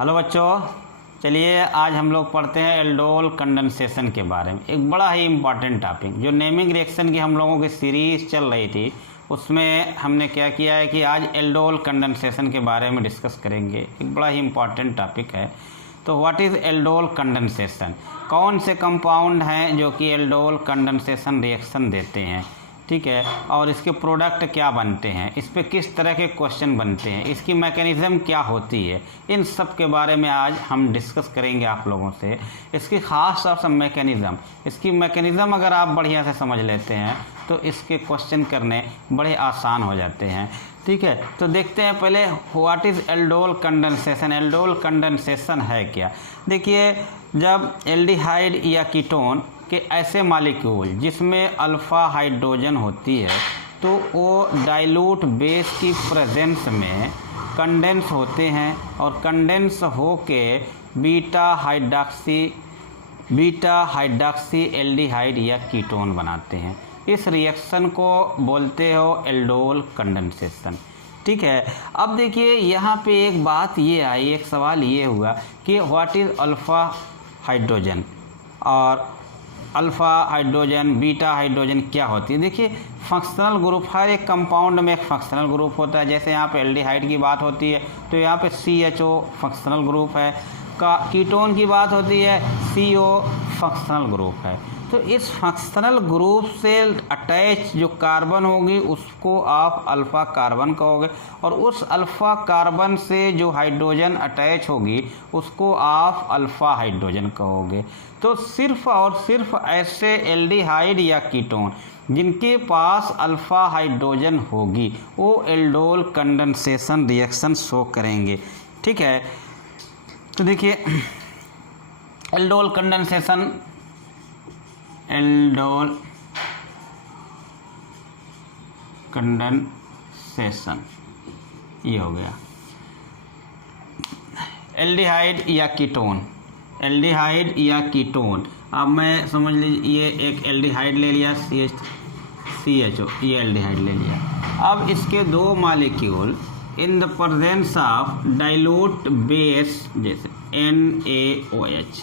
Hello बच्चों, चलिए आज हम लोग पढ़ते हैं एल्डोल कंडेंसेशन के बारे में। एक बड़ा ही इम्पॉर्टेंट टॉपिक, जो नेमिंग रिएक्शन की हम लोगों की सीरीज़ चल रही थी उसमें हमने क्या किया है कि आज एल्डोल कंडेंसेशन के बारे में डिस्कस करेंगे। एक बड़ा ही इम्पॉर्टेंट टॉपिक है। तो व्हाट इज़ एल्डोल कंडेंसेशन? कौन से कंपाउंड हैं जो कि एल्डोल कंडेंसेशन रिएक्शन देते हैं, ठीक है, और इसके प्रोडक्ट क्या बनते हैं, इस पे किस तरह के क्वेश्चन बनते हैं, इसकी मैकेनिज़्म क्या होती है, इन सब के बारे में आज हम डिस्कस करेंगे आप लोगों से। इसकी ख़ास तौर से मैकेनिज़्म, इसकी मैकेनिज़्म अगर आप बढ़िया से समझ लेते हैं तो इसके क्वेश्चन करने बड़े आसान हो जाते हैं, ठीक है। तो देखते हैं पहले what is aldol condensation. Aldol condensation है क्या? देखिए, जब एल्डिहाइड या कीटोन के ऐसे मालिक्यूल जिसमें अल्फ़ा हाइड्रोजन होती है तो वो डाइल्यूट बेस की प्रेजेंस में कंडेंस होते हैं और कंडेंस होके बीटा हाइड्रॉक्सी एल्डिहाइड या कीटोन बनाते हैं। इस रिएक्शन को बोलते हो एल्डोल कंडेंसेशन, ठीक है। अब देखिए यहाँ पे एक बात ये आई, एक सवाल ये हुआ कि व्हाट इज़ अल्फ़ा हाइड्रोजन और अल्फ़ा हाइड्रोजन, बीटा हाइड्रोजन क्या होती है। देखिए, फंक्शनल ग्रुप, हर एक कंपाउंड में एक फंक्शनल ग्रुप होता है। जैसे यहाँ पे एल्डिहाइड की बात होती है तो यहाँ पे CHO फंक्शनल ग्रुप है, कीटोन की बात होती है CO फंक्शनल ग्रुप है। तो इस फंक्शनल ग्रुप से अटैच जो कार्बन होगी उसको आप अल्फ़ा कार्बन कहोगे, और उस अल्फ़ा कार्बन से जो हाइड्रोजन अटैच होगी उसको आप अल्फ़ा हाइड्रोजन कहोगे। तो सिर्फ और सिर्फ ऐसे एल्डिहाइड या कीटोन जिनके पास अल्फ़ा हाइड्रोजन होगी वो एल्डोल कंडेंसेशन रिएक्शन शो करेंगे, ठीक है। तो देखिए, एल्डोल कंडेंसेशन, एल्डोल कंडेंसेशन ये हो गया। एल्डिहाइड या कीटोन, एल्डिहाइड या कीटोन, अब मैं समझ लीजिए ये एक एल्डिहाइड ले लिया CHO, ये एल्डिहाइड ले लिया। अब इसके दो molecule in the presence of dilute base जैसे NaOH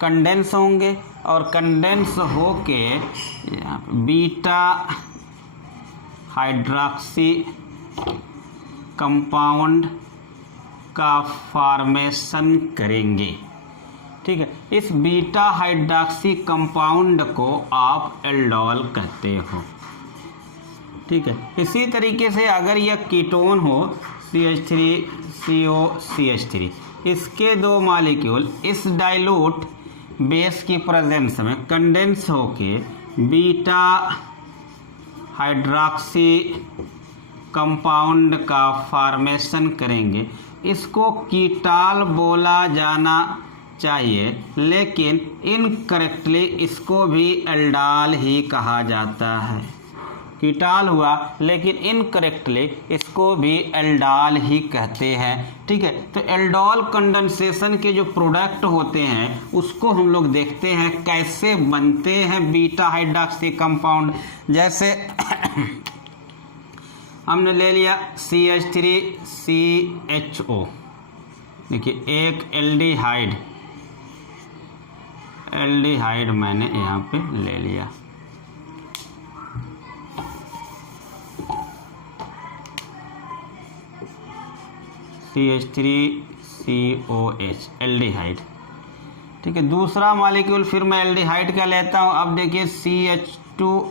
कंडेंस होंगे और कंडेंस होके बीटा हाइड्रॉक्सी कंपाउंड का फॉर्मेशन करेंगे, ठीक है। इस बीटा हाइड्रॉक्सी कंपाउंड को आप एल्डोल कहते हो, ठीक है। इसी तरीके से अगर यह कीटोन हो CH3COCH3, इसके दो मॉलिक्यूल इस डाइल्यूट बेस की प्रेजेंस में कंडेंस होके बीटा हाइड्रॉक्सी कंपाउंड का फॉर्मेशन करेंगे। इसको कीटाल बोला जाना चाहिए, लेकिन इनकरेक्टली इसको भी एल्डाल ही कहा जाता है। कीटाल हुआ लेकिन इनकरेक्टली इसको भी एल्डाल ही कहते हैं, ठीक है। तो एल्डोल कंडेंसेशन के जो प्रोडक्ट होते हैं उसको हम लोग देखते हैं कैसे बनते हैं बीटा हाइड्रॉक्सी कंपाउंड। जैसे हमने ले लिया CH3CHO, देखिए एक एल्डिहाइड मैंने यहाँ पे ले लिया, CH3COH एल्डिहाइड, ठीक है। दूसरा मॉलिक्यूल फिर मैं एल्डिहाइड का लेता हूँ। अब देखिए CH2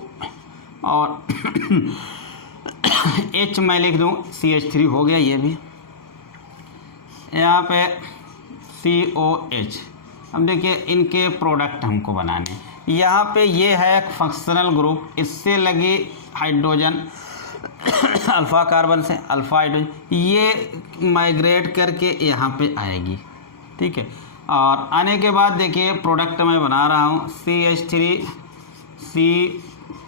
और H मैं लिख दूँ, CH3 हो गया ये भी, यहाँ पे COH। अब देखिए इनके प्रोडक्ट हमको बनाने, यहाँ पे ये है एक फंक्शनल ग्रुप, इससे लगी हाइड्रोजन अल्फ़ा कार्बन से अल्फ़ा हाइड्रोजन, ये माइग्रेट करके यहाँ पे आएगी, ठीक है। और आने के बाद देखिए प्रोडक्ट मैं बना रहा हूँ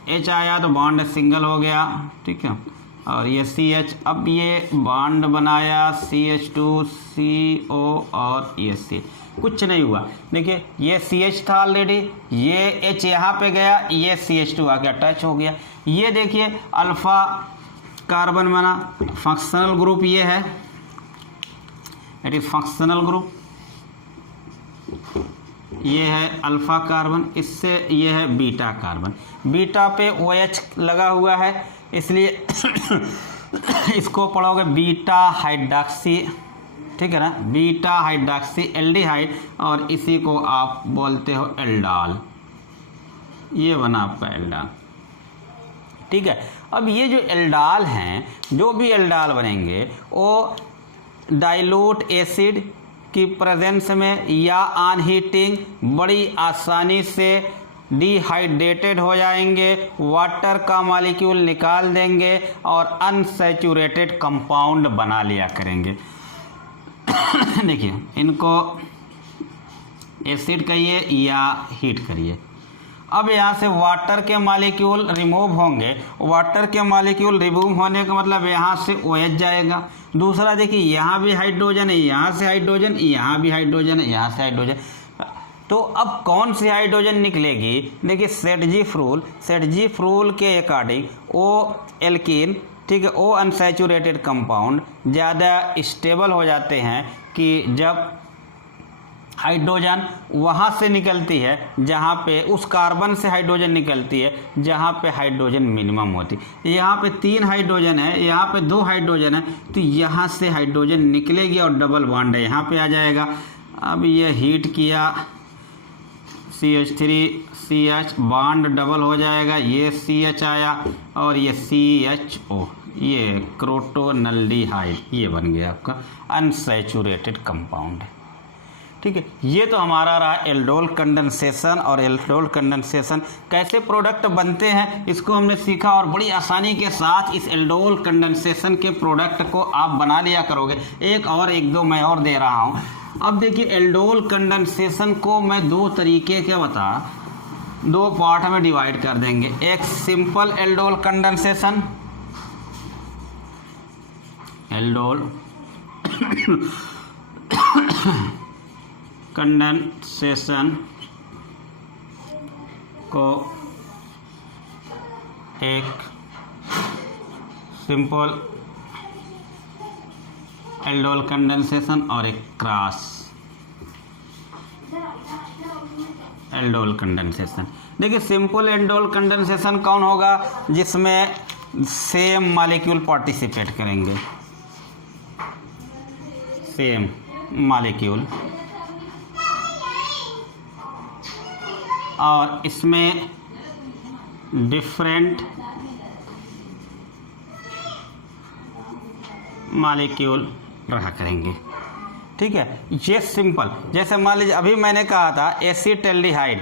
CH आया तो बॉन्ड सिंगल हो गया, ठीक है। और ये CH, अब ये बॉन्ड बनाया CH2CO और ये C, कुछ नहीं हुआ। देखिए ये CH था ऑलरेडी, ये H यहाँ पे गया, ये CH2 आके अटैच हो गया। ये देखिए अल्फ़ा कार्बन बना, फंक्शनल ग्रुप ये है, इट इज़ फंक्शनल ग्रुप। ये है अल्फा कार्बन, इससे ये है बीटा कार्बन। बीटा पे OH लगा हुआ है, इसलिए इसको पढ़ोगे बीटा हाइड्रॉक्सी, ठीक है ना, बीटा हाइड्रॉक्सी एल्डिहाइड, और इसी को आप बोलते हो एल्डाल। ये बना आपका एल्डाल, ठीक है। अब ये जो एल्डाल हैं, जो भी एल्डाल बनेंगे वो डाइल्यूट एसिड की प्रेजेंस में या ऑन हीटिंग बड़ी आसानी से डिहाइड्रेटेड हो जाएंगे, वाटर का मॉलिक्यूल निकाल देंगे और अनसैचुरेटेड कंपाउंड बना लिया करेंगे। देखिए, इनको एसिड कहिए या हीट करिए। अब यहाँ से वाटर के मॉलिक्यूल रिमूव होंगे। वाटर के मॉलिक्यूल रिमूव होने का मतलब यहाँ से OH जाएगा। दूसरा देखिए, यहाँ भी हाइड्रोजन है, यहाँ से हाइड्रोजन, यहाँ भी हाइड्रोजन है, यहाँ से हाइड्रोजन। तो अब कौन सी हाइड्रोजन निकलेगी? देखिए, सेटजी रूल के अकॉर्डिंग ओ एल्कीन, ठीक है, ओ अनसैचुरेटेड कंपाउंड ज़्यादा स्टेबल हो जाते हैं कि जब हाइड्रोजन वहाँ से निकलती है जहाँ पे उस कार्बन से हाइड्रोजन निकलती है जहाँ पे हाइड्रोजन मिनिमम होती है। यहाँ पे 3 हाइड्रोजन है, यहाँ पे 2 हाइड्रोजन है, तो यहाँ से हाइड्रोजन निकलेगी और डबल बॉन्ड है यहाँ पे आ जाएगा। अब ये हीट किया, CH3CH बॉन्ड डबल हो जाएगा, ये CH आया और ये CHO, ये क्रोटोनल्डिहाइड, ये बन गया आपका अनसैचुरेटेड कंपाउंड, ठीक है। ये तो हमारा रहा एल्डोल कंडेंसेशन। और एल्डोल कंडेंसेशन कैसे प्रोडक्ट बनते हैं इसको हमने सीखा, और बड़ी आसानी के साथ इस एल्डोल कंडेंसेशन के प्रोडक्ट को आप बना लिया करोगे। एक दो मैं और दे रहा हूँ। अब देखिए, एल्डोल कंडेंसेशन को मैं 2 तरीके के 2 पार्ट में डिवाइड कर देंगे। एक simple aldol condensation, aldol condensation को एक सिंपल एल्डोल कंडेंसेशन और एक क्रॉस एल्डोल कंडेंसेशन। देखिए, सिंपल एल्डोल कंडेंसेशन कौन होगा? जिसमें सेम मॉलिक्यूल पार्टिसिपेट करेंगे, सेम मॉलिक्यूल, और इसमें डिफरेंट मॉलिक्यूल रहा करेंगे, ठीक है। ये सिंपल, जैसे मान लीजिए अभी मैंने कहा था एसिटाल्डिहाइड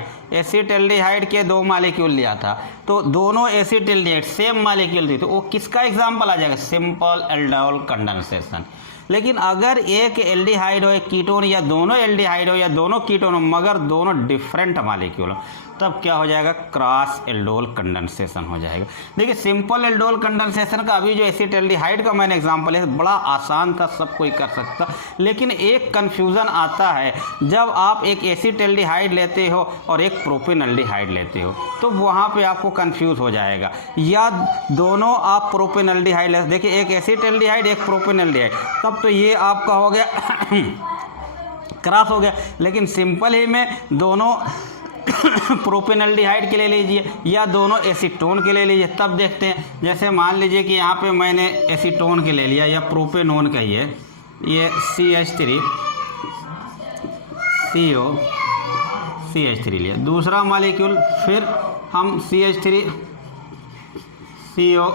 के 2 मॉलिक्यूल लिया था, तो दोनों एसिटाल्डिहाइड सेम मॉलिक्यूल थी, तो वो किसका एग्जांपल आ जाएगा? Simple aldol condensation. लेकिन अगर एक एल्डिहाइड हो, एक कीटोन, या दोनों एल्डिहाइड हो या दोनों कीटोन हो, मगर दोनों डिफरेंट मॉलिक्यूल हो, तब क्या हो जाएगा? क्रॉस एल्डोल कंडेंसेशन हो जाएगा। देखिए, सिंपल एल्डोल कंडेंसेशन का अभी जो एसिटाल्डिहाइड का मैंने एग्जांपल है, बड़ा आसान था, सब कोई कर सकता। लेकिन एक कन्फ्यूज़न आता है जब आप एक एसिटाल्डिहाइड लेते हो और एक प्रोपेनल्डिहाइड लेते हो, तो वहाँ पे आपको कन्फ्यूज़ हो जाएगा। या दोनों आप प्रोपेनल्डिहाइड लेते, देखिए एक एसिटाल्डिहाइड एक प्रोपेनल्डिहाइड, तब तो ये आपका हो गया क्रॉस हो गया। लेकिन सिंपल ही में दोनों प्रोपेनल्डिहाइड के ले लीजिए या दोनों एसीटोन के ले लीजिए, तब देखते हैं। जैसे मान लीजिए कि यहाँ पे मैंने एसीटोन के ले लिया या प्रोपेनोन का ही है, ये CH3 CO CH3 लिया, दूसरा मॉलिक्यूल फिर हम CH3 CO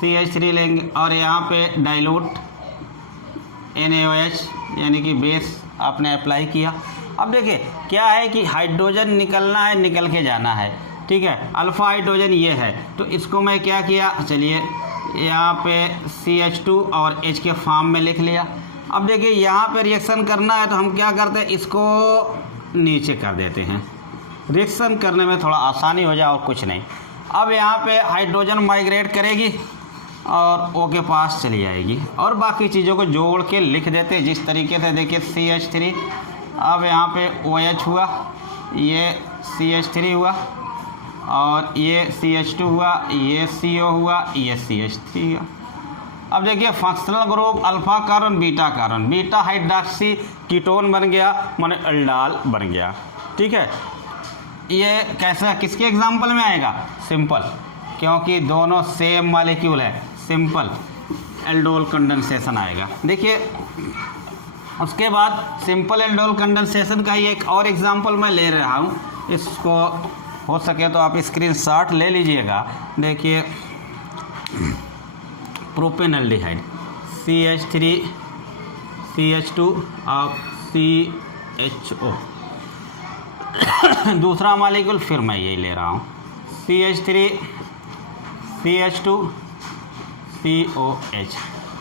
CH3 लेंगे और यहाँ पे डाइल्यूट NaOH यानी कि बेस आपने अप्लाई किया। अब देखिए क्या है कि हाइड्रोजन निकलना है, निकल के जाना है, ठीक है। अल्फ़ा हाइड्रोजन ये है, तो इसको मैं क्या किया, चलिए यहाँ पे CH2 और H के फॉर्म में लिख लिया। अब देखिए यहाँ पे रिएक्शन करना है, तो हम क्या करते हैं, इसको नीचे कर देते हैं, रिएक्शन करने में थोड़ा आसानी हो जाए और कुछ नहीं। अब यहाँ पे हाइड्रोजन माइग्रेट करेगी और O के पास चली जाएगी, और बाकी चीज़ों को जोड़ के लिख देते हैं जिस तरीके से। देखिए CH3, अब यहाँ पे OH हुआ, ये CH3 हुआ, और ये CH2 हुआ, ये CO हुआ, ये CH3 हुआ। अब देखिए functional group alpha carbon beta carbon, beta hydroxy ketone बन गया, माने एल्डाल बन गया। ठीक है, ये कैसा किसके एग्जाम्पल में आएगा? सिंपल, क्योंकि दोनों सेम मॉलिक्यूल है, सिंपल एल्डोल कंडेंसेशन आएगा। देखिए उसके बाद सिंपल एल्डोल कंडेंसेशन का ही एक और एग्जांपल मैं ले रहा हूँ, इसको हो सके तो आप स्क्रीनशॉट ले लीजिएगा। देखिए प्रोपेनल्डिहाइड CH3 CH2 और CHO दूसरा मॉलिक्यूल फिर मैं यही ले रहा हूँ CH3 CH2 COH।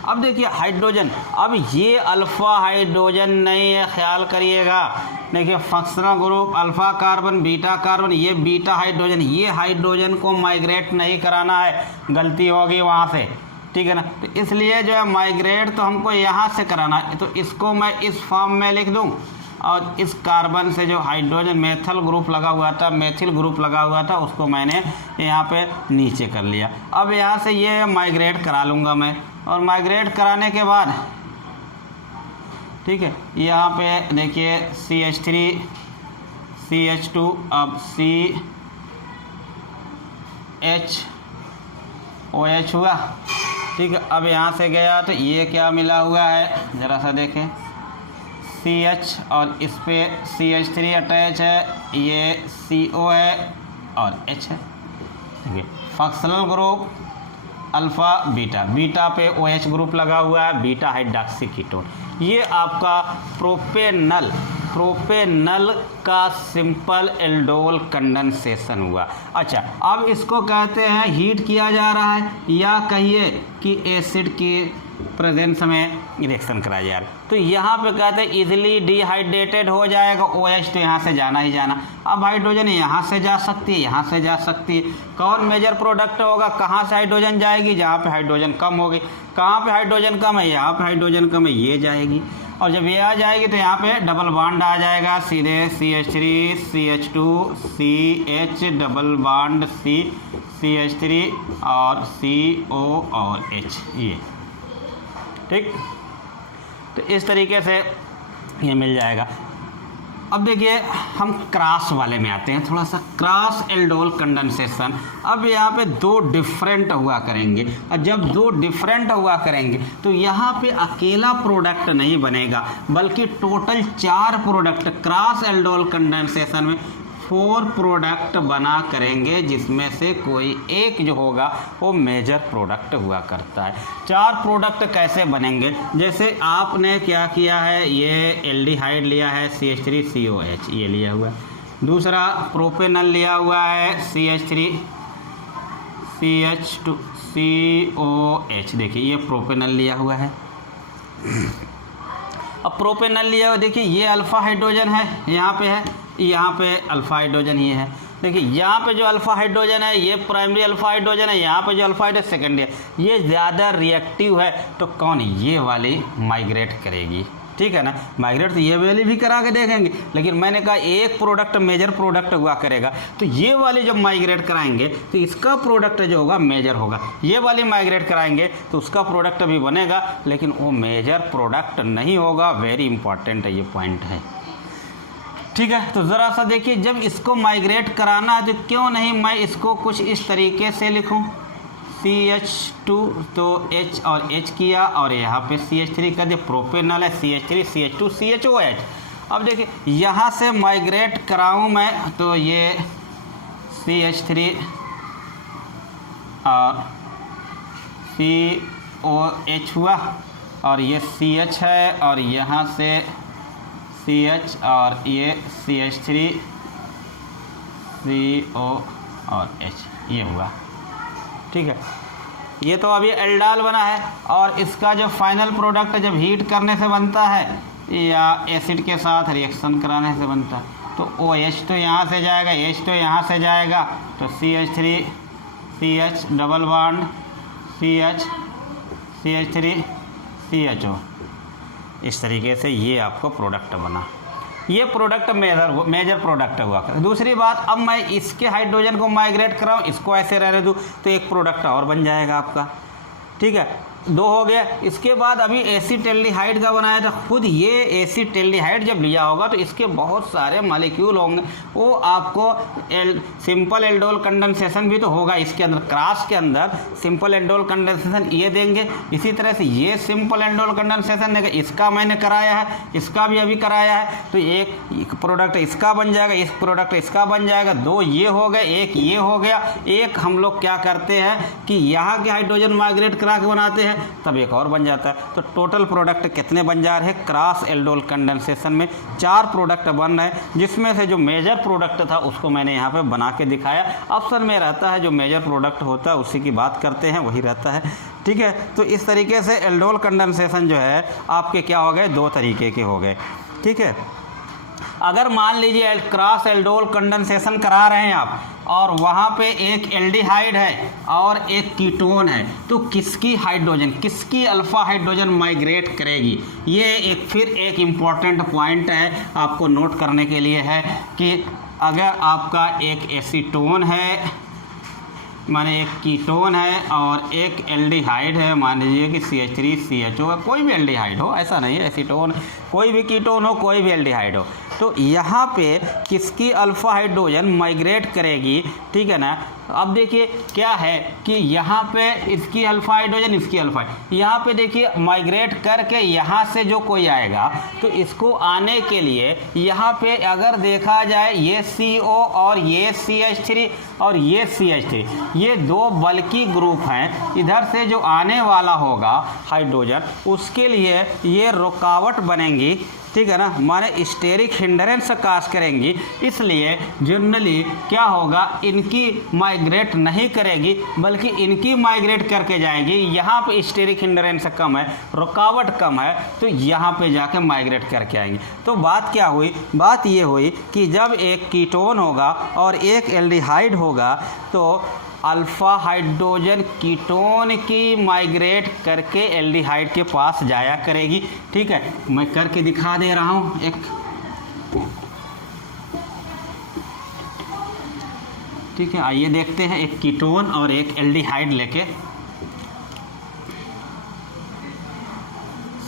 अब देखिए हाइड्रोजन, अब ये अल्फ़ा हाइड्रोजन नहीं है, ख्याल करिएगा। देखिए functional group alpha carbon beta carbon, ये बीटा हाइड्रोजन, ये हाइड्रोजन को माइग्रेट नहीं कराना है, गलती होगी वहाँ से, ठीक है ना। तो इसलिए जो है माइग्रेट तो हमको यहाँ से कराना है, तो इसको मैं इस फॉर्म में लिख दूँ और इस कार्बन से जो हाइड्रोजन मेथल ग्रुप लगा हुआ था, मेथिल ग्रुप लगा हुआ था, उसको मैंने यहाँ पे नीचे कर लिया। अब यहाँ से ये माइग्रेट करा लूँगा मैं, और माइग्रेट कराने के बाद ठीक है, यहाँ पे देखिए CH3 CH2 अब CHOH हुआ। ठीक है, अब यहाँ से गया तो ये क्या मिला हुआ है, ज़रा सा देखें, CH और इस पे CH3 अटैच है, ये CO है और H है। ठीक है, functional group alpha beta, beta पे OH ग्रुप लगा हुआ है, बीटा हाइड्रोक्सी कीटोन। ये आपका प्रोपेनल का सिंपल एल्डोल कंडेंसेशन हुआ। अच्छा, अब इसको कहते हैं हीट किया जा रहा है, या कहिए कि एसिड की प्रेजेंस में रिएक्शन कराया जा रहा है। तो यहाँ पे कहते हैं इजीली डिहाइड्रेटेड हो जाएगा, OH तो यहाँ से जाना ही जाना। अब हाइड्रोजन यहाँ से जा सकती है, यहाँ से जा सकती है। कौन मेजर प्रोडक्ट होगा, कहाँ से हाइड्रोजन जाएगी? जहाँ पे हाइड्रोजन कम होगी। कहाँ पे हाइड्रोजन कम है? यहाँ पे हाइड्रोजन कम है, ये जाएगी। और जब ये आ जाएगी तो यहाँ पे डबल बॉन्ड आ जाएगा, सीधे CH3 CH2 CH double bond CH3 और CO और H, ये ठीक। तो इस तरीके से ये मिल जाएगा। अब देखिए हम क्रॉस वाले में आते हैं, थोड़ा सा क्रॉस एल्डोल कंडेंसेशन। अब यहाँ पे दो डिफरेंट हुआ करेंगे, और जब दो डिफरेंट हुआ करेंगे तो यहाँ पे अकेला प्रोडक्ट नहीं बनेगा, बल्कि total 4 product cross aldol condensation में 4 प्रोडक्ट बना करेंगे, जिसमें से कोई एक जो होगा वो मेजर प्रोडक्ट हुआ करता है। 4 प्रोडक्ट कैसे बनेंगे? जैसे आपने क्या किया है, ये एल्डिहाइड लिया है CH3 COH, ये लिया हुआ है। दूसरा प्रोपेनल लिया हुआ है CH3 CH2 COH, देखिए ये प्रोपेनल लिया हुआ है। अब प्रोपेनल लिया हुआ, देखिए ये अल्फ़ा हाइड्रोजन है, यहाँ पे है, यहाँ पे अल्फ़ा हाइड्रोजन ये है। देखिए यहाँ पे जो अल्फ़ा हाइड्रोजन है ये प्राइमरी अल्फ़ा हाइड्रोजन है, यहाँ पे जो अल्फ़ा हाइड्रोजन सेकेंडरी है, ये ज़्यादा रिएक्टिव है, तो कौन? ये वाली माइग्रेट करेगी, ठीक है ना। माइग्रेट तो ये वाली भी करा के देखेंगे, लेकिन मैंने कहा एक प्रोडक्ट मेजर प्रोडक्ट हुआ करेगा, तो ये वाली जब माइग्रेट कराएंगे तो इसका प्रोडक्ट जो होगा मेजर होगा। ये वाली माइग्रेट कराएंगे तो उसका प्रोडक्ट भी बनेगा, लेकिन वो मेजर प्रोडक्ट नहीं होगा। वेरी इंपॉर्टेंट है ये पॉइंट है, ठीक है। तो ज़रा सा देखिए, जब इसको माइग्रेट कराना है तो क्यों नहीं मैं इसको कुछ इस तरीके से लिखूं, CH2 तो H और H किया, और यहाँ पे CH3 कर दिया, प्रोपेनल है CH3 CH2 CHOH। अब देखिए यहाँ से माइग्रेट कराऊँ मैं तो ये CH3 और COH हुआ, और ये CH है, और यहाँ से CH और ये CH3 CO और H, ये हुआ, ठीक है। ये तो अभी एल्डाल बना है, और इसका जो फाइनल प्रोडक्ट जब हीट करने से बनता है या एसिड के साथ रिएक्शन कराने से बनता है, तो OH तो यहाँ से जाएगा, H तो यहाँ से जाएगा, तो CH3 CH double bond CH CH3 CHO, इस तरीके से ये आपको प्रोडक्ट बना। ये प्रोडक्ट मेजर प्रोडक्ट हुआ। दूसरी बात, अब मैं इसके हाइड्रोजन को माइग्रेट कराऊँ, इसको ऐसे रहने दूँ, तो एक प्रोडक्ट और बन जाएगा आपका, ठीक है। दो हो गया। इसके बाद अभी एसिटाल्डिहाइड का बनाया था, खुद ये एसिटाल्डिहाइड जब लिया होगा तो इसके बहुत सारे मॉलिक्यूल होंगे, वो आपको सिंपल एल्डोल कंडेंसेशन भी तो होगा इसके अंदर, क्रॉस के अंदर सिंपल एल्डोल कंडेंसेशन ये देंगे। इसी तरह से ये सिंपल एल्डोल कंडेंसेशन देंगे, इसका मैंने कराया है, इसका भी अभी कराया है, तो एक प्रोडक्ट इसका बन जाएगा, इस प्रोडक्ट इसका बन जाएगा, दो ये हो गए, एक ये हो गया। एक हम लोग क्या करते हैं कि यहाँ के हाइड्रोजन माइग्रेट करा के बनाते हैं, तब एक और बन जाता है। तो टोटल प्रोडक्ट कितने बन जा रहे हैं क्रॉस एल्डोल कंडेंसेशन में? 4 प्रोडक्ट बन रहे हैं, जिसमें से जो मेजर प्रोडक्ट था उसको मैंने यहाँ पे बना के दिखाया। ऑप्शन में रहता है जो मेजर प्रोडक्ट होता है उसी की बात करते हैं, वही रहता है, ठीक है। तो इस तरीके से एल्डोल कंडेंसेशन जो है आपके क्या हो गए, 2 तरीके के हो गए, ठीक है। अगर मान लीजिए क्रॉस एल्डोल कंडेंसेशन करा रहे हैं आप और वहाँ पे एक एल्डिहाइड है और एक कीटोन है, तो किसकी हाइड्रोजन, किसकी अल्फा हाइड्रोजन माइग्रेट करेगी? ये एक फिर एक इम्पॉर्टेंट पॉइंट है आपको नोट करने के लिए है कि अगर आपका एक एसीटोन है, माने एक कीटोन है और एक एल्डिहाइड है, मान लीजिए कि CH3CHO है, कोई भी एल्डिहाइड हो, ऐसा नहीं है एसीटोन, कोई भी कीटोन हो, कोई भी एल्डिहाइड हो, तो यहाँ पे किसकी अल्फा हाइड्रोजन माइग्रेट करेगी, ठीक है ना। अब देखिए क्या है कि यहाँ पे इसकी अल्फा हाइड्रोजन, इसकी अल्फा, यहाँ पे देखिए माइग्रेट करके यहाँ से जो कोई आएगा तो इसको आने के लिए यहाँ पे अगर देखा जाए ये CO और ये CH3 और ये CH3, ये 2 बल्कि ग्रुप हैं। इधर से जो आने वाला होगा हाइड्रोजन उसके लिए ये रुकावट बनेंगी, ठीक है ना, माने स्टेरिक हिंड्रेंस काज करेंगी, इसलिए जनरली क्या होगा, इनकी माइग्रेट नहीं करेगी बल्कि इनकी माइग्रेट करके जाएंगी। यहाँ पे स्टेरिक हिंड्रेंस कम है, रुकावट कम है, तो यहाँ पे जाके माइग्रेट करके आएंगे। तो बात क्या हुई, बात ये हुई कि जब एक कीटोन होगा और एक एल्डिहाइड होगा तो अल्फा हाइड्रोजन कीटोन की माइग्रेट करके एल्डिहाइड के पास जाया करेगी, ठीक है। मैं करके दिखा दे रहा हूँ एक, ठीक है। आइए देखते हैं एक कीटोन और एक एल्डिहाइड लेके,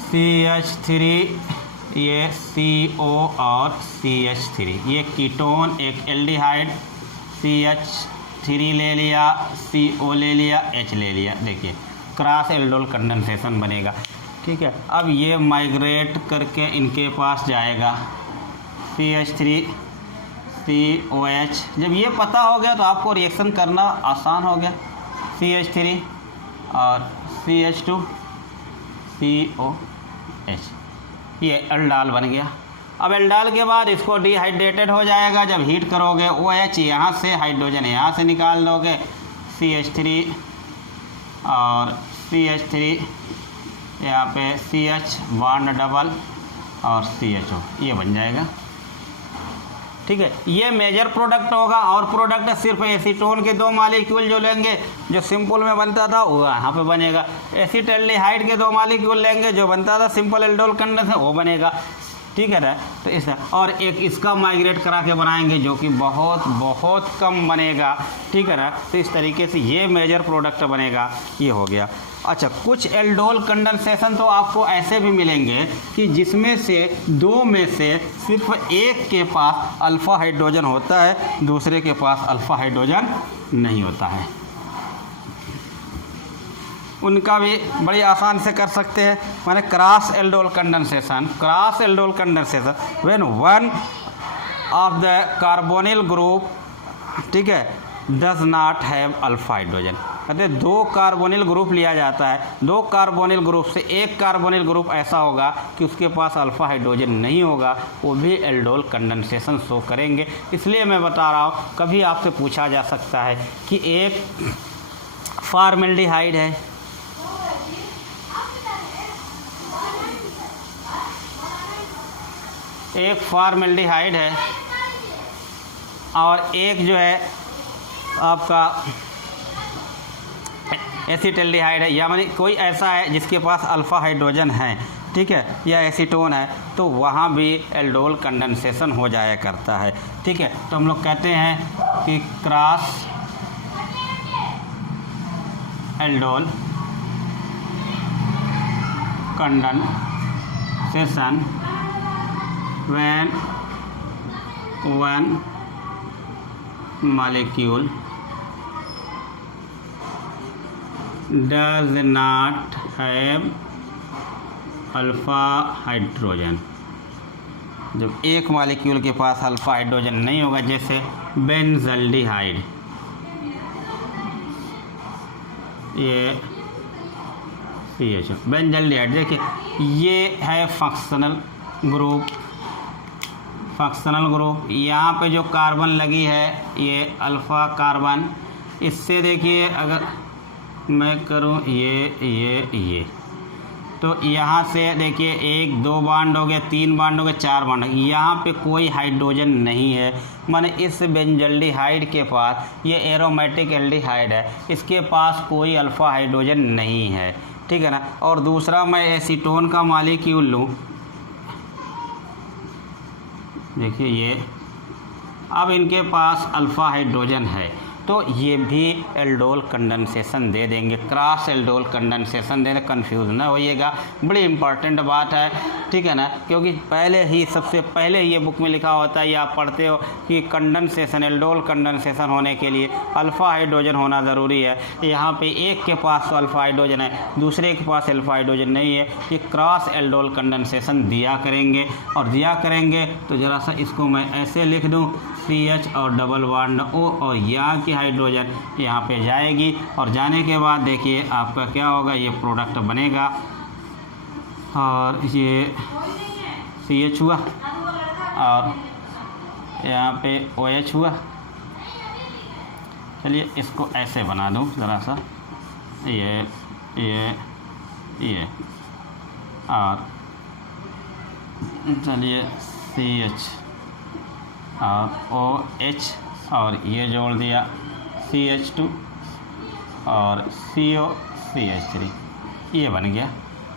CH3, ये CO और CH3, ये कीटोन, एक एल्डिहाइड, CH3 ले लिया, CO ले लिया, H ले लिया, देखिए क्रॉस एल्डोल कंडेंसेशन बनेगा, ठीक है। अब ये माइग्रेट करके इनके पास जाएगा, CH3 COH। जब ये पता हो गया तो आपको रिएक्शन करना आसान हो गया, CH3 और CH2 COH, ये एल्डाल बन गया। अब एल्डाल के बाद इसको डिहाइड्रेटेड हो जाएगा, जब हीट करोगे OH यहाँ से हाइड्रोजन यहाँ से निकाल लोगे, CH3 और CH3, यहाँ पे CH बॉन्ड डबल और CHO, ये बन जाएगा, ठीक है। ये मेजर प्रोडक्ट होगा। और प्रोडक्ट सिर्फ एसीटोन के 2 मॉलिक्यूल जो लेंगे, जो सिंपल में बनता था वो यहाँ पे बनेगा, एसिटाल्डिहाइड के 2 मॉलिक्यूल लेंगे, जो बनता था सिंपल एल्डोल कंडेंसेशन वो बनेगा, ठीक है ना। तो इस और एक इसका माइग्रेट करा के बनाएंगे जो कि बहुत बहुत कम बनेगा, ठीक है ना। तो इस तरीके से ये मेजर प्रोडक्ट बनेगा, ये हो गया। अच्छा, कुछ एल्डोल कंडेंसेशन तो आपको ऐसे भी मिलेंगे कि जिसमें से 2 में से सिर्फ एक के पास अल्फ़ा हाइड्रोजन होता है, दूसरे के पास अल्फ़ा हाइड्रोजन नहीं होता है। उनका भी बड़ी आसान से कर सकते हैं, माने cross aldol condensation, cross aldol condensation when one of the carbonyl group, ठीक है, does not have alpha hydrogen. कहते 2 कार्बोनिल ग्रुप लिया जाता है, 2 कार्बोनिल ग्रुप से एक कार्बोनिल ग्रुप ऐसा होगा कि उसके पास अल्फा हाइड्रोजन नहीं होगा, वो भी एल्डोल कंडेंसेशन शो करेंगे। इसलिए मैं बता रहा हूँ, कभी आपसे पूछा जा सकता है कि एक फॉर्मेल्डिहाइड है, एक फॉर्मेल्डिहाइड है और एक जो है आपका एसिटाल्डिहाइड है, या मानी कोई ऐसा है जिसके पास अल्फ़ा हाइड्रोजन है, ठीक है, या एसीटोन है, तो वहाँ भी एल्डोल कंडेंसेशन हो जाया करता है, ठीक है। तो हम लोग कहते हैं कि cross aldol condensation when one molecule does not have alpha hydrogen. जब एक मॉलिक्यूल के पास अल्फ़ा हाइड्रोजन नहीं होगा, जैसे बेंजल्डिहाइड, ये CH बेंजल्डिहाइड, देखिए ये है फंक्शनल ग्रुप। यहाँ पे जो कार्बन लगी है ये अल्फ़ा कार्बन। इससे देखिए अगर मैं करूँ ये तो यहाँ से देखिए 1 2 बांड हो गया, 3 बांड हो गया, 4 बांड हो गया। यहाँ पे कोई हाइड्रोजन नहीं है, माने इस बेंजल्डिहाइड के पास, ये एरोमेटिक एल्डिहाइड है, इसके पास कोई अल्फ़ा हाइड्रोजन नहीं है, ठीक है ना। और दूसरा मैं एसीटोन का मॉलिक्यूल लूँ, देखिए ये, अब इनके पास अल्फ़ा हाइड्रोजन है, तो ये भी एल्डोल कंडेंसेशन दे देंगे, क्रॉस एल्डोल कंडेंसेशन दे देंगे। कन्फ्यूज ना होइएगा, बड़ी इंपॉर्टेंट बात है, ठीक है ना, क्योंकि पहले ही सबसे पहले ये बुक में लिखा होता है, या आप पढ़ते हो कि कंडेंसेशन, एल्डोल कंडेंसेशन होने के लिए अल्फ़ा हाइड्रोजन होना ज़रूरी है। यहाँ पे एक के पास तो अल्फ़ा हाइड्रोजन है, दूसरे के पास अल्फ़ा हाइड्रोजन नहीं है, ये क्रॉस एल्डोल कंडेंसेशन दिया करेंगे। और दिया करेंगे तो ज़रा सा इसको मैं ऐसे लिख दूँ, CH और डबल बॉन्ड O, और यहाँ की हाइड्रोजन यहाँ पे जाएगी, और जाने के बाद देखिए आपका क्या होगा, ये प्रोडक्ट बनेगा, और ये CH हुआ और यहाँ पे OH हुआ। चलिए इसको ऐसे बना दूँ ज़रा सा, ये और चलिए CH और OH, और ये जोड़ दिया CH2 और CO CH3, ये बन गया,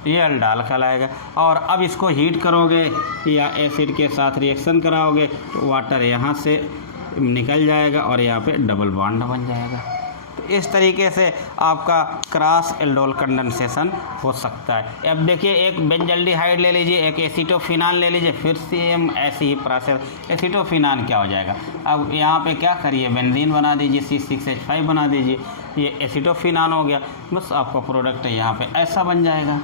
ये अल्डाल कहलाएगा। और अब इसको हीट करोगे या एसिड के साथ रिएक्शन कराओगे तो वाटर यहाँ से निकल जाएगा और यहाँ पे डबल बॉन्ड बन जाएगा। तो इस तरीके से आपका क्रॉस एल्डोल कंडेंसेशन हो सकता है। अब देखिए एक बेंजल्डिहाइड ले लीजिए, एक एसीटोफिनान ले लीजिए, फिर सेम ऐसी ही प्रोसेस। एसीटोफिनान क्या हो जाएगा, अब यहाँ पे क्या करिए, बेंजीन बना दीजिए, C6H5 बना दीजिए, ये एसीटोफिनान हो गया। बस आपका प्रोडक्ट यहाँ पे ऐसा बन जाएगा,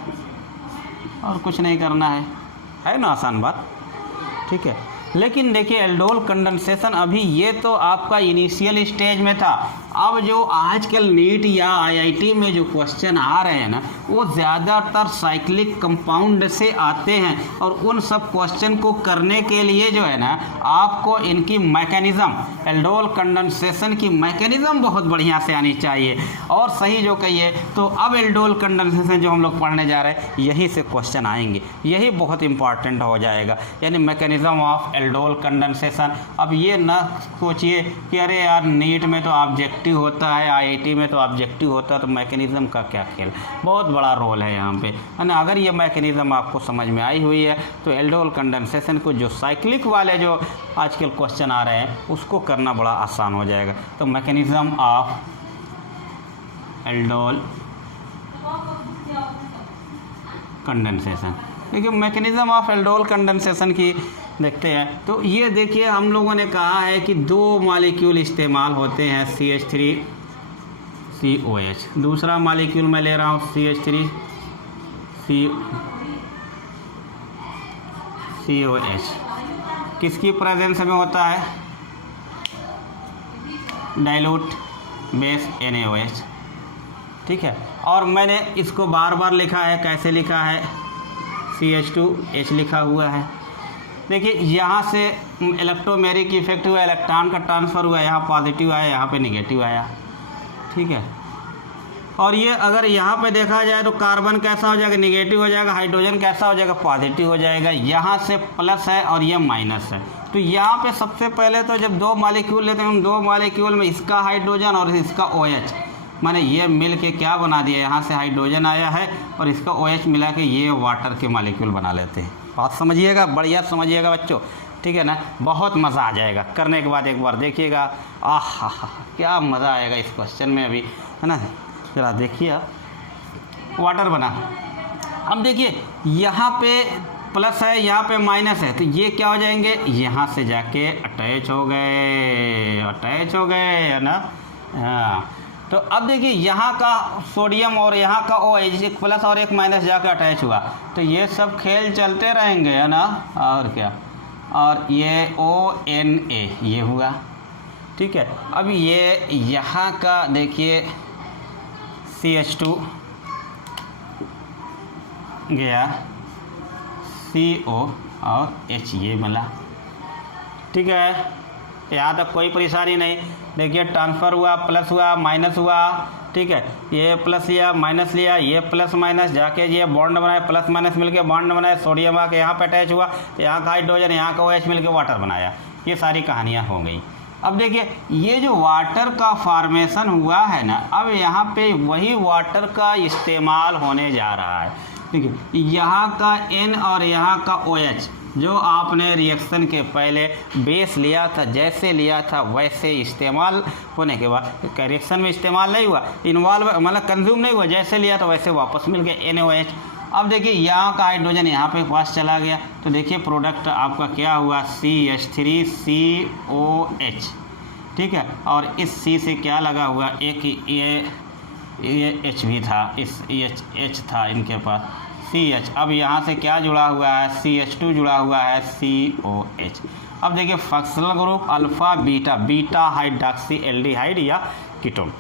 और कुछ नहीं करना है ना, आसान बात, ठीक है। लेकिन देखिए एल्डोल कंडेंसेशन अभी ये तो आपका इनिशियल स्टेज में था। अब जो आजकल नीट या IIT में जो क्वेश्चन आ रहे हैं ना, वो ज़्यादातर साइक्लिक कंपाउंड से आते हैं, और उन सब क्वेश्चन को करने के लिए जो है ना, आपको इनकी मैकेनिज़्म, एल्डोल कंडेंसेशन की मैकेनिज़्म बहुत बढ़िया से आनी चाहिए। और सही जो कहिए तो अब एल्डोल कंडेंसेशन जो हम लोग पढ़ने जा रहे हैं, यहीं से क्वेश्चन आएंगे, यही बहुत इंपॉर्टेंट हो जाएगा, यानी मैकेनिज़्म ऑफ एल्डोल कंडेंसेशन। अब ये ना सोचिए कि अरे यार नीट में तो ऑब्जेक्टिव होता है, IIT में तो ऑब्जेक्टिव होता है, तो मैकेनिज़्म का क्या खेल, बहुत बड़ा रोल है यहाँ पे, है ना। अगर ये मैकेनिज़्म आपको समझ में आई हुई है तो एल्डोल कंडेंसेशन को, जो साइक्लिक वाले जो आजकल क्वेश्चन आ रहे हैं, उसको करना बड़ा आसान हो जाएगा। तो मैकेनिज़्म ऑफ एल्डोल कंडेंसेशन, देखिए मैकेनिज़्म ऑफ एल्डोल कंडेंसेशन की देखते हैं। तो ये देखिए हम लोगों ने कहा है कि 2 मॉलिक्यूल इस्तेमाल होते हैं, CH3 COH। दूसरा मॉलिक्यूल मैं ले रहा हूँ CH3 COH। किसकी प्रेजेंस में होता है, डाइल्यूट बेस NaOH, ठीक है। और मैंने इसको बार बार लिखा है, कैसे लिखा है, CH2H लिखा हुआ है। देखिए यहाँ से इलेक्ट्रोमेरिक इफेक्ट हुआ, इलेक्ट्रॉन का ट्रांसफ़र हुआ, यहाँ पॉजिटिव आया, यहाँ पे निगेटिव आया, ठीक है। और ये अगर यहाँ पे देखा जाए तो कार्बन कैसा हो जाएगा, निगेटिव हो जाएगा, हाइड्रोजन कैसा हो जाएगा, पॉजिटिव हो जाएगा। यहाँ से प्लस है और ये माइनस है। तो यहाँ पे सबसे पहले तो जब 2 मॉलिक्यूल लेते हैं हम, 2 मॉलिक्यूल में इसका हाइड्रोजन और इसका OH, माने ये मिल के क्या बना दिया, यहाँ से हाइड्रोजन आया है और इसका OH मिला के ये वाटर के मॉलिक्यूल बना लेते हैं। बात समझिएगा, बढ़िया समझिएगा बच्चों, ठीक है ना। बहुत मज़ा आ जाएगा, करने के बाद एक बार देखिएगा, आहा क्या मज़ा आएगा इस क्वेश्चन में अभी, है ना। ज़रा देखिए, वाटर बना, अब देखिए यहाँ पे प्लस है, यहाँ पे माइनस है, तो ये क्या हो जाएंगे, यहाँ से जाके अटैच हो गए, है ना। हाँ, तो अब देखिए यहाँ का सोडियम और यहाँ का OH, एक प्लस और एक माइनस जाकर अटैच हुआ, तो ये सब खेल चलते रहेंगे, है ना। और क्या, और ये ONA ये हुआ, ठीक है। अब ये यहाँ का देखिए CH2 गया, CO और H ये मिला, ठीक है। यहाँ तक कोई परेशानी नहीं। देखिए ट्रांसफ़र हुआ, प्लस हुआ, माइनस हुआ, ठीक है। ये प्लस लिया, माइनस लिया, ये प्लस माइनस जाके ये बॉन्ड बनाए, प्लस माइनस मिलके बॉन्ड बनाए, सोडियम आके यहाँ पे अटैच हुआ, तो यहाँ का हाइड्रोजन, यहाँ का OH मिलके वाटर बनाया। ये सारी कहानियाँ हो गई। अब देखिए ये जो वाटर का फॉर्मेशन हुआ है ना, अब यहाँ पे वही वाटर का इस्तेमाल होने जा रहा है। देखिए यहाँ का N और यहाँ का OH जो आपने रिएक्शन के पहले बेस लिया था, जैसे लिया था वैसे इस्तेमाल होने के बाद रिएक्शन में इस्तेमाल नहीं हुआ, इन्वॉल्व मतलब कंज्यूम नहीं हुआ, जैसे लिया था वैसे वापस मिल गया NaOH। अब देखिए यहाँ का हाइड्रोजन यहाँ पे पास चला गया, तो देखिए प्रोडक्ट आपका क्या हुआ, CH3COH, ठीक है। और इस C से क्या लगा हुआ, एक ये H भी था, इस H था इनके पास CH। अब यहाँ से क्या जुड़ा हुआ है, CH2 जुड़ा हुआ है COH। अब देखिए functional group alpha beta, beta hydroxy aldehyde या कीटोन,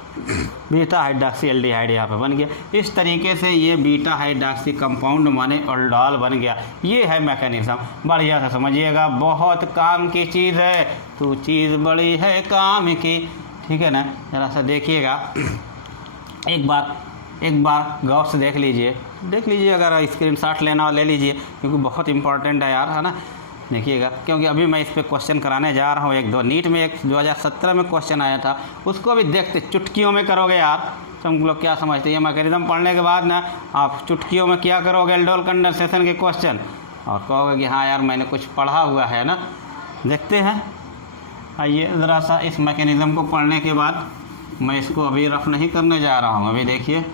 बीटा हाइड्रॉक्सी एल्डिहाइड यहाँ पे बन गया। इस तरीके से ये बीटा हाइड्रॉक्सी कंपाउंड माने एल्डोल बन गया। ये है मैकेनिज्म, बढ़िया से समझिएगा, बहुत काम की चीज़ है, तो चीज़ बड़ी है काम की, ठीक है ना। जरा सा देखिएगा, एक बार गौर से देख लीजिए, अगर स्क्रीनशॉट लेना हो ले लीजिए, क्योंकि बहुत इंपॉर्टेंट है यार, है ना। देखिएगा, क्योंकि अभी मैं इस पे क्वेश्चन कराने जा रहा हूँ। एक दो नीट में एक 2017 में क्वेश्चन आया था, उसको भी देखते, चुटकियों में करोगे यार, तो हम लोग क्या समझते हैं, मैकेनिज्म पढ़ने के बाद ना आप चुटकियों में क्या करोगे, एल्डोल कंडेंसेशन के क्वेश्चन, और कहोगे कि हाँ यार मैंने कुछ पढ़ा हुआ है ना। देखते हैं, आइए ज़रा सा इस मैकेनिज्म को पढ़ने के बाद मैं इसको अभी रफ नहीं करने जा रहा हूँ। अभी देखिए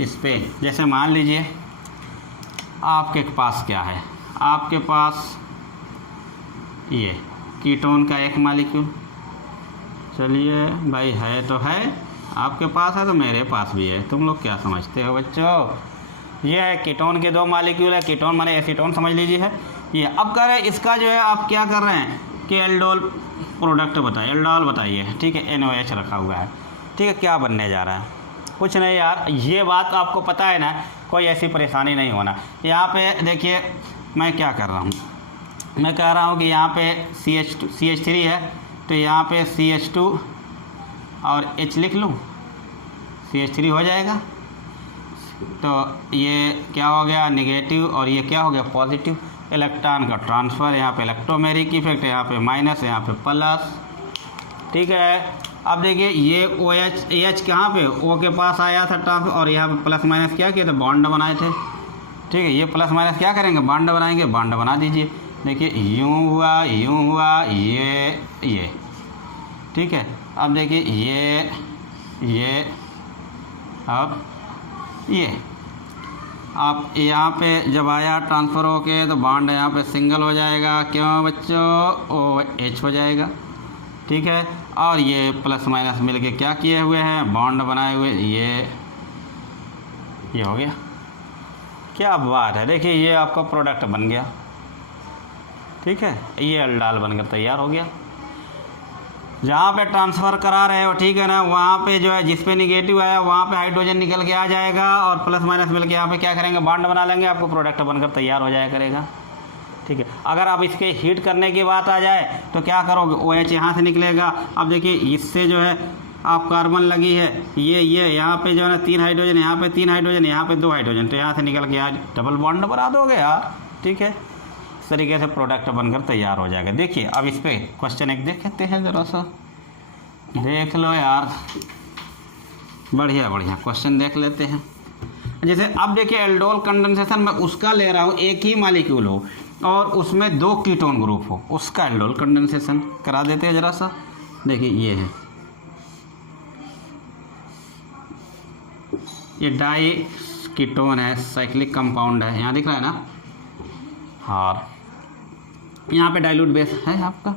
इस पे, जैसे मान लीजिए आपके पास क्या है, आपके पास ये कीटोन का एक मॉलिक्यूल, चलिए भाई है तो है, आपके पास है तो मेरे पास भी है, तुम लोग क्या समझते हो बच्चों। ये है कीटोन के 2 मॉलिक्यूल है, कीटोन माने एसीटोन समझ लीजिए है ये। अब कह रहे हैं इसका जो है आप क्या कर रहे हैं कि एल्डोल प्रोडक्ट बताइए, एल्डोल बताइए, ठीक है। NaOH रखा हुआ है, ठीक है। क्या बनने जा रहा है, कुछ नहीं यार, ये बात आपको पता है ना, कोई ऐसी परेशानी नहीं होना। यहाँ पे देखिए मैं क्या कर रहा हूँ, मैं कह रहा हूँ कि यहाँ पे CH3 है, तो यहाँ पे CH2 और H लिख लूँ, CH3 हो जाएगा। तो ये क्या हो गया, नेगेटिव, और ये क्या हो गया, पॉजिटिव। इलेक्ट्रॉन का ट्रांसफ़र, यहाँ पे इलेक्ट्रोमेरिक इफेक्ट, यहाँ पे माइनस, यहाँ पे प्लस, ठीक है। अब देखिए ये OH कहाँ पे, O के पास आया था ट्रांसफर, और यहाँ पे प्लस माइनस क्या किया था, बॉन्ड बनाए थे, ठीक है। ये प्लस माइनस क्या करेंगे, बॉन्ड बनाएंगे, बॉन्ड बना दीजिए। देखिए यूँ हुआ, ये, ठीक है। अब देखिए ये अब ये, आप यहाँ पे जब आया ट्रांसफ़र होके, तो बॉन्ड यहाँ पे सिंगल हो जाएगा, क्यों बच्चों, OH हो जाएगा, ठीक है। और ये प्लस माइनस मिलके क्या किए हुए हैं, बॉन्ड बनाए हुए, ये हो गया। क्या बात है, देखिए ये आपका प्रोडक्ट बन गया, ठीक है। ये एल्डोल बनकर तैयार हो गया। जहाँ पे ट्रांसफ़र करा रहे हो, ठीक है ना, वहाँ पे जो है जिस पे निगेटिव आया वहाँ पे हाइड्रोजन निकल के आ जाएगा, और प्लस माइनस मिल के यहाँ पे क्या करेंगे, बॉन्ड बना लेंगे, आपको प्रोडक्ट बनकर तैयार हो जाया करेगा, ठीक है। अगर आप इसके हीट करने की बात आ जाए तो क्या करोगे, OH यहाँ से निकलेगा। अब देखिए इससे जो है आप कार्बन लगी है, ये यहाँ पे जो है ना 3 हाइड्रोजन, यहाँ पे 3 हाइड्रोजन, यहाँ पे 2 हाइड्रोजन, तो यहाँ से निकल के आज डबल बॉन्ड बना दोगे यार, ठीक है। इस तरीके से प्रोडक्ट बनकर तैयार हो जाएगा। देखिए अब इस पर क्वेश्चन एक देखते हैं, ज़रा सा देख लो यार, बढ़िया क्वेश्चन देख लेते हैं। जैसे अब देखिए एल्डोल कंडेंसेशन में उसका ले रहा हूँ, एक ही मॉलिक्यूल हो और उसमें 2 कीटोन ग्रुप हो, उसका एल्डोल कंडेंसेशन करा देते हैं ज़रा सा। देखिए ये है, ये कीटोन है, साइक्लिक कंपाउंड है, यहाँ दिख रहा है ना, और यहाँ पे डाइल्यूट बेस है आपका।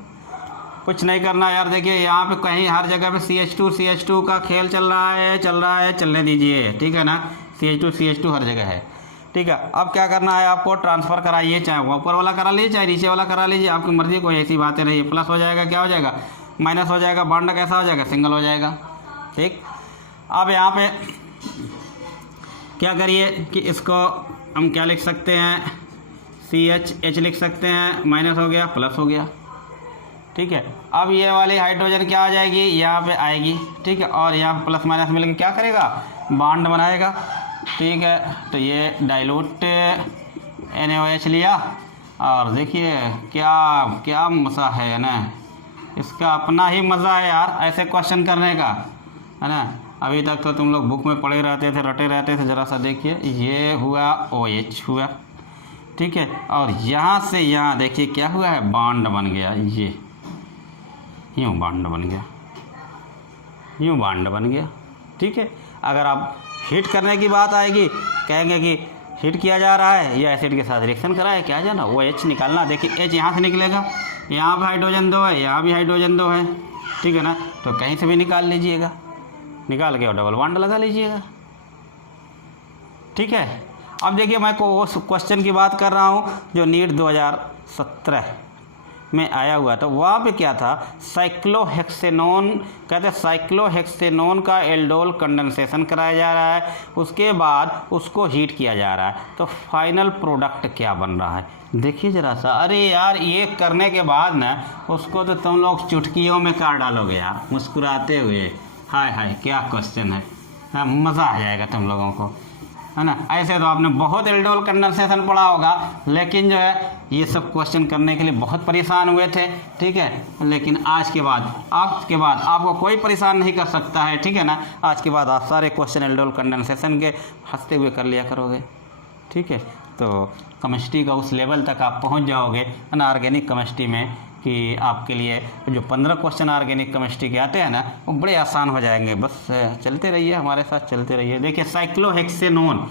कुछ नहीं करना यार, देखिए यहाँ पे कहीं हर जगह पे CH2 का खेल चल रहा है, चलने दीजिए, ठीक है ना। CH2 हर जगह है, ठीक है। अब क्या करना है आपको, ट्रांसफ़र कराइए, चाहे वो ऊपर वाला करा लीजिए चाहे नीचे वाला करा लीजिए, आपकी मर्ज़ी, कोई ऐसी बातें नहीं है। प्लस हो जाएगा, क्या हो जाएगा, माइनस हो जाएगा, बॉन्ड कैसा हो जाएगा, सिंगल हो जाएगा, ठीक। अब यहाँ पे क्या करिए कि इसको हम क्या लिख सकते हैं, CH लिख सकते हैं, माइनस हो गया प्लस हो गया, ठीक है। अब ये वाली हाइड्रोजन क्या आ जाएगी, यहाँ पे आएगी, ठीक है, और यहाँ पे प्लस माइनस मिलकर क्या करेगा, बॉन्ड बनाएगा, ठीक है। तो ये डाइल्यूट NaOH लिया, और देखिए क्या क्या मज़ा है ना, इसका अपना ही मज़ा है यार ऐसे क्वेश्चन करने का, है ना। अभी तक तो तुम लोग बुक में पढ़े रहते थे, रटे रहते थे, ज़रा सा देखिए, ये हुआ OH हुआ, ठीक है, और यहाँ से यहाँ देखिए क्या हुआ है, बॉन्ड बन गया, ये यूँ बॉन्ड बन गया, यूँ बॉन्ड बन गया, ठीक है। अगर आप हीट करने की बात आएगी, कहेंगे कि हीट किया जा रहा है या एसिड के साथ रिएक्शन करा है, क्या जाना, वो H निकालना, देखिए H यहाँ से निकलेगा, यहाँ पे हाइड्रोजन 2 है, यहाँ भी हाइड्रोजन 2 है, ठीक है ना। तो कहीं से भी निकाल लीजिएगा, निकाल के और डबल बॉन्ड लगा लीजिएगा, ठीक है। अब देखिए मैं उस क्वेश्चन की बात कर रहा हूँ जो नीट 2017 में आया हुआ था, वहाँ पे क्या था, साइक्लोहेक्सेनोन, कहते साइक्लोहेक्सेनोन का एल्डोल कंडेंसेशन कराया जा रहा है, उसके बाद उसको हीट किया जा रहा है, तो फाइनल प्रोडक्ट क्या बन रहा है, देखिए ज़रा सा। अरे यार ये करने के बाद ना उसको तो तुम लोग चुटकियों में काट डालोगे यार, मुस्कुराते हुए, हाय हाय क्या क्वेश्चन है, हाँ मज़ा आ जाएगा तुम लोगों को, है ना। ऐसे तो आपने बहुत एल्डोल कंडेंसेशन पढ़ा होगा, लेकिन जो है ये सब क्वेश्चन करने के लिए बहुत परेशान हुए थे, ठीक है। लेकिन आज के बाद आपको कोई परेशान नहीं कर सकता है, ठीक है ना। आज के बाद आप सारे क्वेश्चन एल्डोल कंडेंसेशन के हंसते हुए कर लिया करोगे, ठीक है। तो केमिस्ट्री का उस लेवल तक आप पहुंच जाओगे ना ऑर्गेनिक केमिस्ट्री में, कि आपके लिए जो 15 क्वेश्चन ऑर्गेनिक केमिस्ट्री के आते हैं ना, वो बड़े आसान हो जाएंगे। बस चलते रहिए, हमारे साथ चलते रहिए। देखिए साइक्लोहेक्सेनोन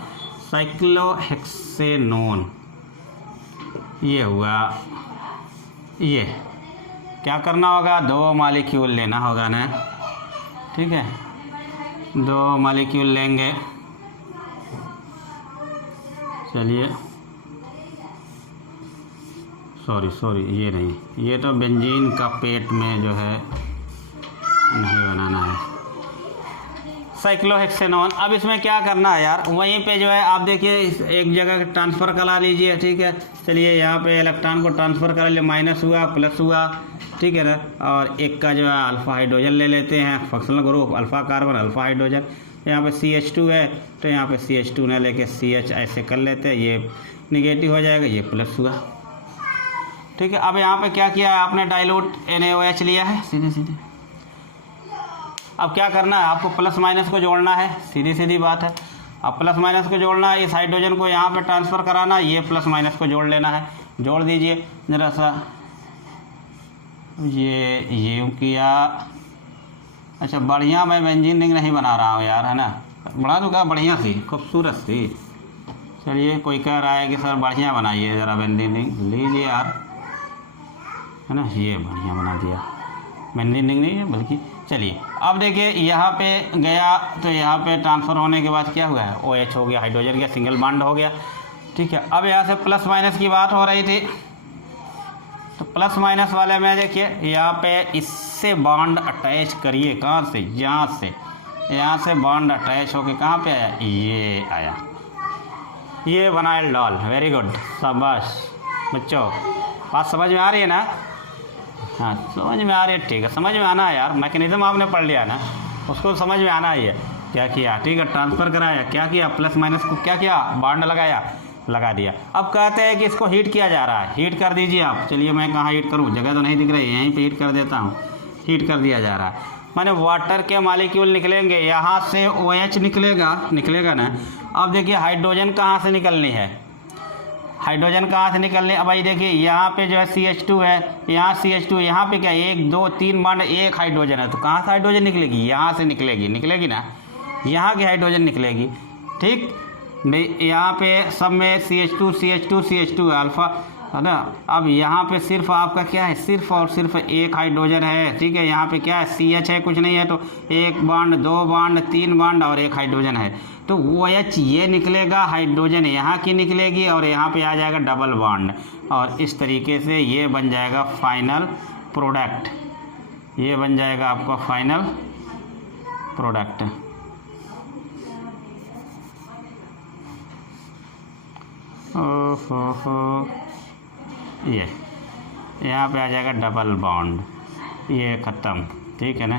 ये हुआ, ये क्या करना होगा, 2 मॉलिक्यूल लेना होगा ना, ठीक है, 2 मॉलिक्यूल लेंगे, चलिए सॉरी ये नहीं, ये तो बेंजीन का पेट में जो है नहीं बनाना है, साइक्लोहेक्सेनोन। अब इसमें क्या करना है यार, वहीं पे जो है आप देखिए एक जगह ट्रांसफ़र करा लीजिए, ठीक है। चलिए यहाँ पे इलेक्ट्रॉन को ट्रांसफ़र करा लीजिए, माइनस हुआ प्लस हुआ, ठीक है ना। और एक का जो है अल्फ़ा हाइड्रोजन ले लेते हैं, functional group alpha carbon alpha hydrogen, यहाँ पे CH2 है तो यहाँ पे CH2 ना लेके CH ऐसे कर लेते हैं, ये निगेटिव हो जाएगा, ये प्लस हुआ, ठीक है। अब यहाँ पे क्या किया है आपने, डाइल्यूट NaOH लिया है, सीधे अब क्या करना है आपको, प्लस माइनस को जोड़ना है, सीधी बात है। अब प्लस माइनस को जोड़ना है, इस हाइड्रोजन को यहाँ पे ट्रांसफ़र कराना है, ये प्लस माइनस को जोड़ लेना है, जोड़ दीजिए ज़रा सा, ये किया। अच्छा बढ़िया, मैं बेंजीन रिंग नहीं बना रहा हूँ यार, है ना, बना दूँगा बढ़िया सी खूबसूरत सी। चलिए कोई कह रहा है कि सर बढ़िया बनाइए ज़रा बेंजीन रिंग, लीजिए यार, है ना, ये बढ़िया बना दिया, बेंजीन रिंग नहीं है बल्कि। चलिए अब देखिए यहाँ पे गया, तो यहाँ पे ट्रांसफ़र होने के बाद क्या हुआ है, OH हो गया, हाइड्रोजन का सिंगल बॉन्ड हो गया, ठीक है। अब यहाँ से प्लस माइनस की बात हो रही थी, तो प्लस माइनस वाले में देखिए यहाँ पे इससे बॉन्ड अटैच करिए, कहाँ से, यहाँ से बॉन्ड अटैच होके कहाँ पे आया, ये आया, ये बना एल्डोल। वेरी गुड, शाबाश बच्चों, बात समझ में आ रही है ना, हाँ समझ में आ रही है, ठीक है। समझ में आना है यार, मैकेनिज्म आपने पढ़ लिया ना, उसको समझ में आना ही है। क्या किया, ठीक है, ट्रांसफ़र कराया, क्या किया, प्लस माइनस को क्या किया, बॉन्ड लगाया, लगा दिया। अब कहते हैं कि इसको हीट किया जा रहा है, हीट कर दीजिए आप। चलिए मैं कहाँ हीट करूँ, जगह तो नहीं दिख रही, यहीं पे हीट कर देता हूँ। हीट कर दिया जा रहा है, माने वाटर के मॉलिक्यूल निकलेंगे, यहाँ से OH निकलेगा ना। अब देखिए हाइड्रोजन कहाँ से निकलनी है, हाइड्रोजन कहाँ से निकलने, अब भाई देखिए यहाँ पे जो है CH2 है, यहाँ CH2, यहाँ पे क्या 1 2 3 बॉन्ड, एक हाइड्रोजन है, तो कहाँ से हाइड्रोजन निकलेगी, यहाँ से निकलेगी ना, यहाँ की हाइड्रोजन निकलेगी, ठीक। यहाँ पे सब में CH2 अल्फ़ा है ना। अब यहाँ पे सिर्फ आपका क्या है, सिर्फ और सिर्फ एक हाइड्रोजन है, ठीक है। यहाँ पे क्या है, CH है, कुछ नहीं है, तो एक बॉन्ड, दो बॉन्ड, तीन बॉन्ड और एक हाइड्रोजन है, तो OH ये निकलेगा, हाइड्रोजन यहाँ की निकलेगी और यहाँ पे आ जाएगा डबल बॉन्ड, और इस तरीके से ये बन जाएगा फाइनल प्रोडक्ट, ये बन जाएगा आपका फाइनल प्रोडक्ट। ओहो, ये यहाँ पे आ जाएगा डबल बॉन्ड, ये ख़त्म, ठीक है ना,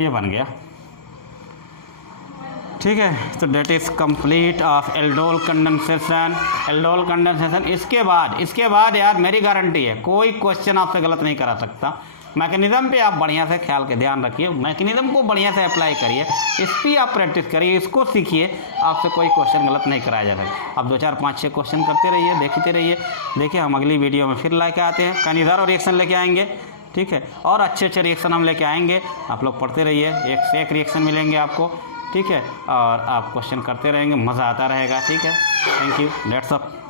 ये बन गया, ठीक है। तो that is complete of aldol condensation. इसके बाद यार मेरी गारंटी है कोई क्वेश्चन आपसे गलत नहीं करा सकता। मैकेनिज़्म पे आप बढ़िया से ख्याल के ध्यान रखिए, मैकेनिज़्म को बढ़िया से अप्लाई करिए, इस पर आप प्रैक्टिस करिए, इसको सीखिए, आपसे कोई क्वेश्चन गलत नहीं कराया जा सकता। आप 2 4 5 6 क्वेश्चन करते रहिए, देखते रहिए। देखिए हम अगली वीडियो में फिर लेके आते हैं, कई हज़ारों रिएक्शन लेके आएंगे, ठीक है, और अच्छे रिएक्शन हम लेके आएंगे। आप लोग पढ़ते रहिए, एक से एक रिएक्शन मिलेंगे आपको, ठीक है, और आप क्वेश्चन करते रहेंगे, मज़ा आता रहेगा, ठीक है। Thank you, that's all.